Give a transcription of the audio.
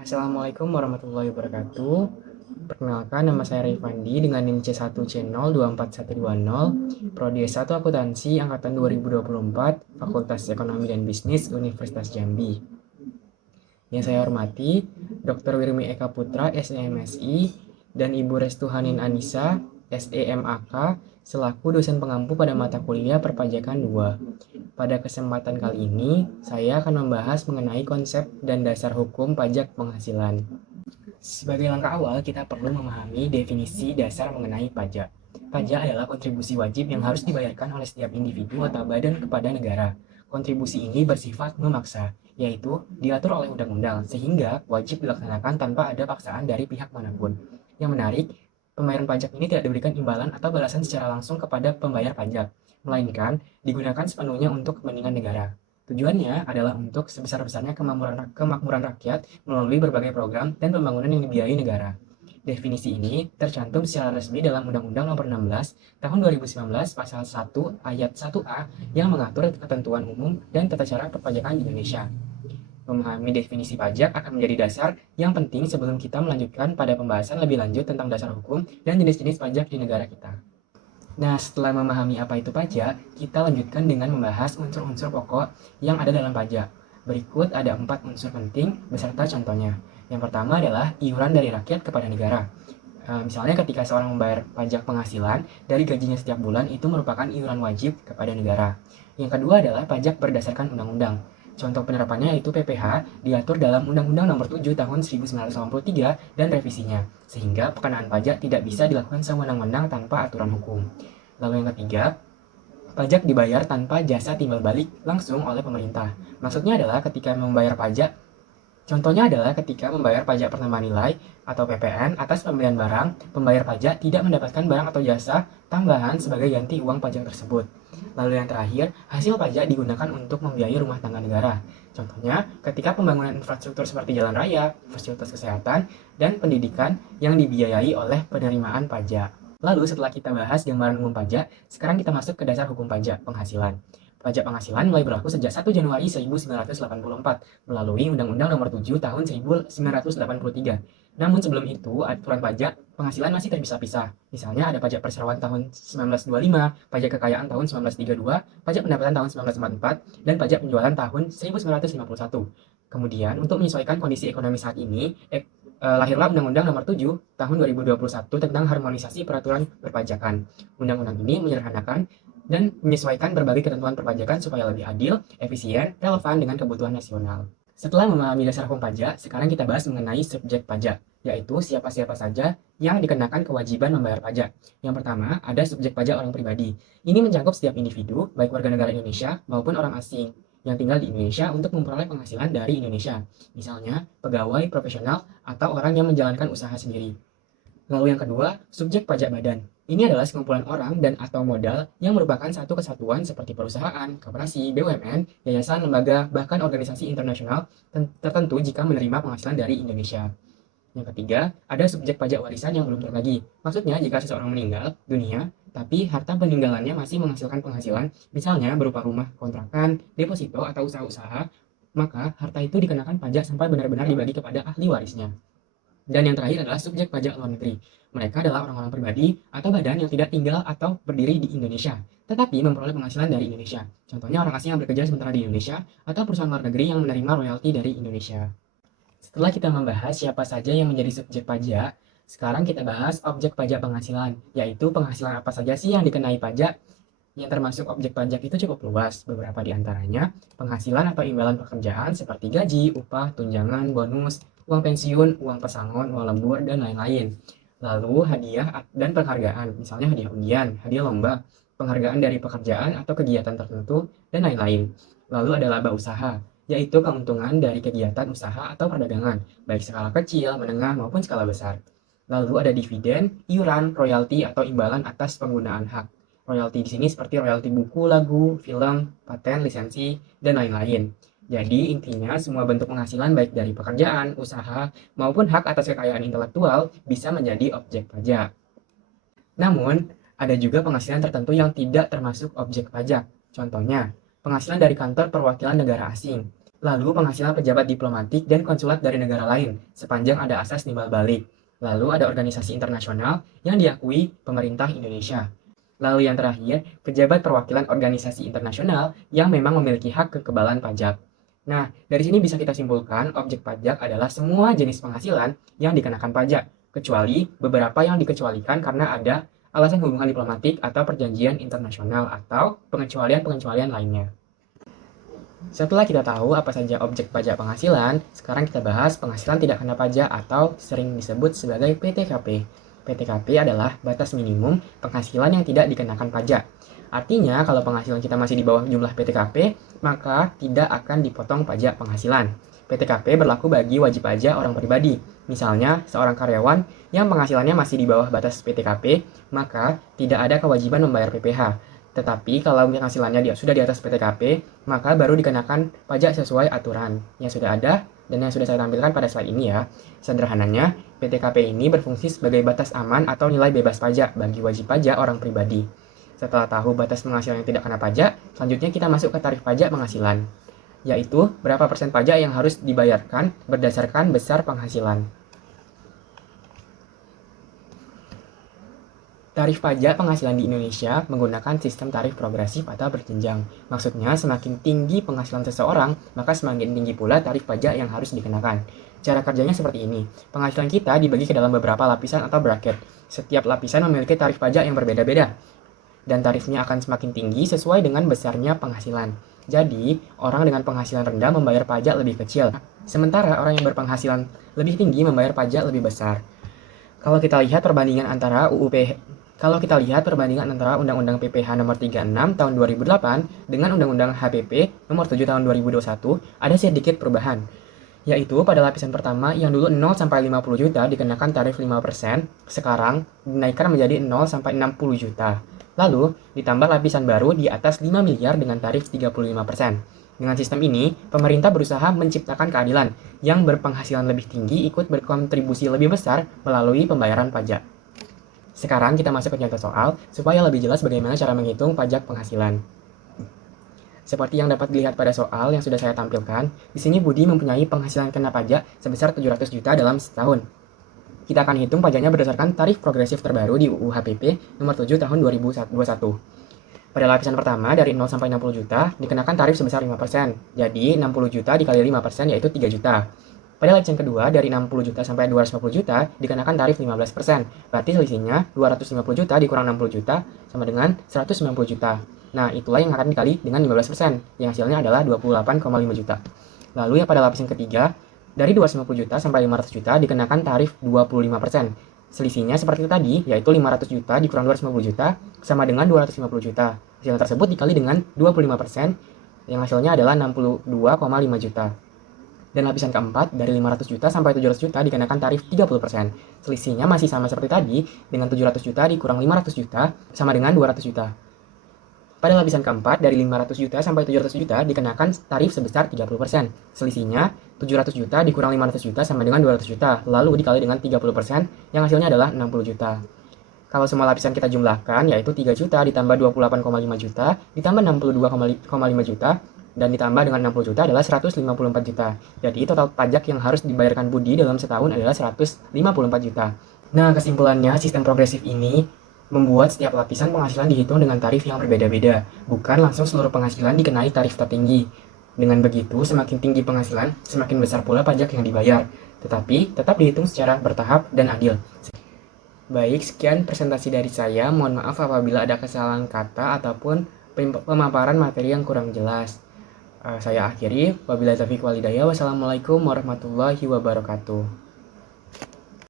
Assalamualaikum warahmatullahi wabarakatuh. Perkenalkan, nama saya Rifandi dengan NIM C1C024120, Prodi S1 Akuntansi Angkatan 2024, Fakultas Ekonomi dan Bisnis Universitas Jambi. Yang saya hormati, Dr. Wirmi Eka Putra, SEMSI, dan Ibu Restu Hanin Anissa, SEMAK, selaku dosen pengampu pada mata kuliah Perpajakan 2. Pada kesempatan kali ini, saya akan membahas mengenai konsep dan dasar hukum pajak penghasilan. Sebagai langkah awal, kita perlu memahami definisi dasar mengenai pajak. Pajak adalah kontribusi wajib yang harus dibayarkan oleh setiap individu atau badan kepada negara. Kontribusi ini bersifat memaksa, yaitu diatur oleh undang-undang, sehingga wajib dilaksanakan tanpa ada paksaan dari pihak manapun. Yang menarik, pembayaran pajak ini tidak diberikan imbalan atau balasan secara langsung kepada pembayar pajak, melainkan digunakan sepenuhnya untuk kepentingan negara. Tujuannya adalah untuk sebesar-besarnya kemakmuran rakyat melalui berbagai program dan pembangunan yang dibiayai negara. Definisi ini tercantum secara resmi dalam Undang-Undang Nomor 16 Tahun 2019 Pasal 1 Ayat 1A yang mengatur ketentuan umum dan tata cara perpajakan di Indonesia. Memahami definisi pajak akan menjadi dasar yang penting sebelum kita melanjutkan pada pembahasan lebih lanjut tentang dasar hukum dan jenis-jenis pajak di negara kita. Nah, setelah memahami apa itu pajak, kita lanjutkan dengan membahas unsur-unsur pokok yang ada dalam pajak. Berikut ada 4 unsur penting beserta contohnya. Yang pertama adalah iuran dari rakyat kepada negara. Misalnya ketika seorang membayar pajak penghasilan dari gajinya setiap bulan, itu merupakan iuran wajib kepada negara. Yang kedua adalah pajak berdasarkan undang-undang. Contoh penerapannya yaitu PPh diatur dalam Undang-Undang Nomor 7 Tahun 1983 dan revisinya, sehingga pengenaan pajak tidak bisa dilakukan sewenang-wenang tanpa aturan hukum. Lalu yang ketiga, pajak dibayar tanpa jasa timbal balik langsung oleh pemerintah. Maksudnya adalah ketika membayar pajak, contohnya adalah ketika membayar pajak pertambahan nilai atau PPN atas pembelian barang, pembayar pajak tidak mendapatkan barang atau jasa tambahan sebagai ganti uang pajak tersebut. Lalu yang terakhir, hasil pajak digunakan untuk membiayai rumah tangga negara. Contohnya, ketika pembangunan infrastruktur seperti jalan raya, fasilitas kesehatan, dan pendidikan yang dibiayai oleh penerimaan pajak. Lalu setelah kita bahas gambaran umum pajak, sekarang kita masuk ke dasar hukum pajak penghasilan. Pajak penghasilan mulai berlaku sejak 1 Januari 1984 melalui Undang-Undang Nomor 7 Tahun 1983. Namun sebelum itu, aturan pajak penghasilan masih terpisah-pisah. Misalnya ada pajak perseroan tahun 1925, pajak kekayaan tahun 1932, pajak pendapatan tahun 1944, dan pajak penjualan tahun 1951. Kemudian, untuk menyesuaikan kondisi ekonomi saat ini, lahirlah Undang-Undang Nomor 7 Tahun 2021 tentang harmonisasi peraturan perpajakan. Undang-undang ini menyederhanakan dan menyesuaikan berbagai ketentuan perpajakan supaya lebih adil, efisien, relevan dengan kebutuhan nasional. Setelah memahami dasar hukum pajak, sekarang kita bahas mengenai subjek pajak, yaitu siapa-siapa saja yang dikenakan kewajiban membayar pajak. Yang pertama, ada subjek pajak orang pribadi. Ini mencakup setiap individu, baik warga negara Indonesia maupun orang asing yang tinggal di Indonesia untuk memperoleh penghasilan dari Indonesia. Misalnya, pegawai profesional atau orang yang menjalankan usaha sendiri. Lalu yang kedua, subjek pajak badan. Ini adalah sekumpulan orang dan atau modal yang merupakan satu kesatuan seperti perusahaan, koperasi, BUMN, yayasan, lembaga, bahkan organisasi internasional tertentu jika menerima penghasilan dari Indonesia. Yang ketiga, ada subjek pajak warisan yang belum terbagi. Maksudnya jika seseorang meninggal dunia, tapi harta peninggalannya masih menghasilkan penghasilan, misalnya berupa rumah kontrakan, deposito, atau usaha-usaha, maka harta itu dikenakan pajak sampai benar-benar dibagi kepada ahli warisnya. Dan yang terakhir adalah subjek pajak luar negeri. Mereka adalah orang-orang pribadi atau badan yang tidak tinggal atau berdiri di Indonesia, tetapi memperoleh penghasilan dari Indonesia. Contohnya orang asing yang bekerja sementara di Indonesia atau perusahaan luar negeri yang menerima royalti dari Indonesia. Setelah kita membahas siapa saja yang menjadi subjek pajak, sekarang kita bahas objek pajak penghasilan, yaitu penghasilan apa saja sih yang dikenai pajak. Yang termasuk objek pajak itu cukup luas, beberapa di antaranya penghasilan atau imbalan pekerjaan seperti gaji, upah, tunjangan, bonus, uang pensiun, uang pesangon, uang lembur, dan lain-lain. Lalu hadiah dan penghargaan, misalnya hadiah undian, hadiah lomba, penghargaan dari pekerjaan atau kegiatan tertentu, dan lain-lain. Lalu ada laba usaha, yaitu keuntungan dari kegiatan usaha atau perdagangan, baik skala kecil, menengah, maupun skala besar. Lalu ada dividen, iuran, royalti, atau imbalan atas penggunaan hak. Royalti di sini seperti royalti buku, lagu, film, paten, lisensi, dan lain-lain. Jadi intinya semua bentuk penghasilan baik dari pekerjaan, usaha, maupun hak atas kekayaan intelektual bisa menjadi objek pajak. Namun, ada juga penghasilan tertentu yang tidak termasuk objek pajak. Contohnya, penghasilan dari kantor perwakilan negara asing. Lalu penghasilan pejabat diplomatik dan konsulat dari negara lain, sepanjang ada asas timbal balik. Lalu ada organisasi internasional yang diakui pemerintah Indonesia. Lalu yang terakhir, pejabat perwakilan organisasi internasional yang memang memiliki hak kekebalan pajak. Nah, dari sini bisa kita simpulkan objek pajak adalah semua jenis penghasilan yang dikenakan pajak, kecuali beberapa yang dikecualikan karena ada alasan hubungan diplomatik atau perjanjian internasional atau pengecualian-pengecualian lainnya. Setelah kita tahu apa saja objek pajak penghasilan, sekarang kita bahas penghasilan tidak kena pajak atau sering disebut sebagai PTKP. PTKP adalah batas minimum penghasilan yang tidak dikenakan pajak. Artinya, kalau penghasilan kita masih di bawah jumlah PTKP, maka tidak akan dipotong pajak penghasilan. PTKP berlaku bagi wajib pajak orang pribadi. Misalnya, seorang karyawan yang penghasilannya masih di bawah batas PTKP, maka tidak ada kewajiban membayar PPh. Tetapi kalau penghasilannya sudah di atas PTKP, maka baru dikenakan pajak sesuai aturan yang sudah ada dan yang sudah saya tampilkan pada slide ini ya. Sederhananya, PTKP ini berfungsi sebagai batas aman atau nilai bebas pajak bagi wajib pajak orang pribadi. Setelah tahu batas penghasilan yang tidak kena pajak, selanjutnya kita masuk ke tarif pajak penghasilan, yaitu berapa persen pajak yang harus dibayarkan berdasarkan besar penghasilan. Tarif pajak penghasilan di Indonesia menggunakan sistem tarif progresif atau berjenjang. Maksudnya, semakin tinggi penghasilan seseorang, maka semakin tinggi pula tarif pajak yang harus dikenakan. Cara kerjanya seperti ini. Penghasilan kita dibagi ke dalam beberapa lapisan atau bracket. Setiap lapisan memiliki tarif pajak yang berbeda-beda. Dan tarifnya akan semakin tinggi sesuai dengan besarnya penghasilan. Jadi, orang dengan penghasilan rendah membayar pajak lebih kecil. Sementara orang yang berpenghasilan lebih tinggi membayar pajak lebih besar. Kalau kita lihat perbandingan antara Undang-Undang PPh Nomor 36 Tahun 2008 dengan Undang-Undang HPP Nomor 7 Tahun 2021, ada sedikit perubahan. Yaitu pada lapisan pertama yang dulu 0 sampai 50 juta dikenakan tarif 5%, sekarang dinaikkan menjadi 0 sampai 60 juta. Lalu ditambah lapisan baru di atas 5 miliar dengan tarif 35%. Dengan sistem ini, pemerintah berusaha menciptakan keadilan yang berpenghasilan lebih tinggi ikut berkontribusi lebih besar melalui pembayaran pajak. Sekarang kita masuk ke contoh soal, supaya lebih jelas bagaimana cara menghitung pajak penghasilan. Seperti yang dapat dilihat pada soal yang sudah saya tampilkan, di sini Budi mempunyai penghasilan kena pajak sebesar 700 juta dalam setahun. Kita akan hitung pajaknya berdasarkan tarif progresif terbaru di UU HPP Nomor 7 Tahun 2021. Pada lapisan pertama, dari 0 sampai 60 juta, dikenakan tarif sebesar 5%. Jadi, 60 juta dikali 5% yaitu 3 juta. Pada lapisan kedua, dari 60 juta sampai 250 juta, dikenakan tarif 15%. Berarti selisihnya 250 juta dikurang 60 juta sama dengan 190 juta. Nah, itulah yang akan dikali dengan 15%, yang hasilnya adalah 28,5 juta. Lalu yang pada lapisan ketiga, dari 250 juta sampai 500 juta dikenakan tarif 25%. Selisihnya seperti tadi, yaitu 500 juta dikurang 250 juta sama dengan 250 juta. Hasil tersebut dikali dengan 25%, yang hasilnya adalah 62,5 juta. Dan lapisan keempat, dari 500 juta sampai 700 juta dikenakan tarif 30%. Selisihnya masih sama seperti tadi, dengan 700 juta dikurang 500 juta sama dengan 200 juta. Pada lapisan keempat, dari 500 juta sampai 700 juta dikenakan tarif sebesar 30%. Selisihnya, 700 juta dikurang 500 juta sama dengan 200 juta, lalu dikali dengan 30%, yang hasilnya adalah 60 juta. Kalau semua lapisan kita jumlahkan, yaitu 3 juta ditambah 28,5 juta, ditambah 62,5 juta, dan ditambah dengan 60 juta adalah 154 juta. Jadi total pajak yang harus dibayarkan Budi dalam setahun adalah 154 juta. Nah, kesimpulannya sistem progresif ini membuat setiap lapisan penghasilan dihitung dengan tarif yang berbeda-beda, bukan langsung seluruh penghasilan dikenai tarif tertinggi. Dengan begitu, semakin tinggi penghasilan, semakin besar pula pajak yang dibayar, tetapi tetap dihitung secara bertahap dan adil. Baik, sekian presentasi dari saya. Mohon maaf apabila ada kesalahan kata ataupun pemaparan materi yang kurang jelas. Saya akhiri. Wabillahi taufiq wal hidayah. Wassalamualaikum warahmatullahi wabarakatuh.